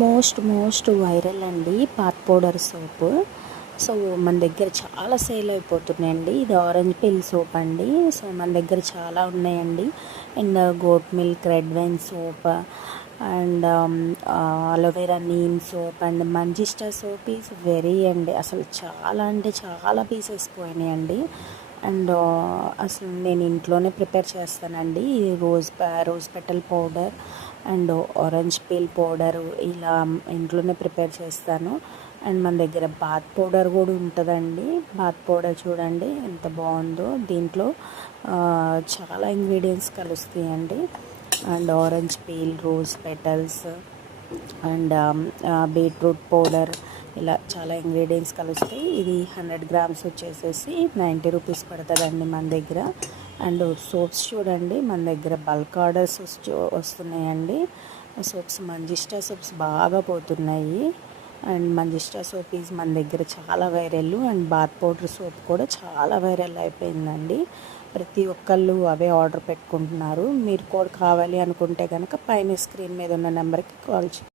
Most viral అండి path powder సోపు. So మన దగ్గర చాలా సేల్ అయిపోతున్నాయండి. ఇది ఆరెంజ్ పిల్ సోప్ అండి. సో మన దగ్గర చాలా ఉన్నాయండి. And goat milk red wine soap and aloe vera neem soap and manjistha soap is very అండి. అసలు చాలా అంటే చాలా పీసెస్ పోయినాయండి. అండ్ అసలు నేను ఇంట్లోనే ప్రిపేర్ చేస్తానండి. Rose petal powder and orange peel powder ఇలా ఇంట్లోనే ప్రిపేర్ చేస్తాను. అండ్ మన దగ్గర బాత్ పౌడర్ కూడా ఉంటుందండి. బాత్ పౌడర్ చూడండి ఎంత బాగుందో. దీంట్లో చాలా ఇంగ్రీడియంట్స్ కలుస్తాయండి. And orange peel, rose petals and beetroot powder ఇలా చాలా ఇంగ్రీడియంట్స్ కలుస్తాయి. ఇది 100 గ్రామ్స్ వచ్చేసేసి 90 రూపీస్ పడుతుందండి మన దగ్గర. అండ్ సోప్స్ చూడండి మన దగ్గర బల్క్ ఆర్డర్స్ వస్తున్నాయండి. సోప్స్ మంజిస్టా సోప్స్ బాగా పోతున్నాయి. అండ్ మంజిస్టా సోప్ ఈజ్ మన దగ్గర చాలా viral. And bath powder soap కూడా చాలా వైరల్ అయిపోయిందండి. ప్రతి ఒక్కళ్ళు అవే ఆర్డర్ పెట్టుకుంటున్నారు. మీరు కూడా కావాలి అనుకుంటే కనుక పైన స్క్రీన్ మీద ఉన్న నెంబర్కి కాల్ చేయండి.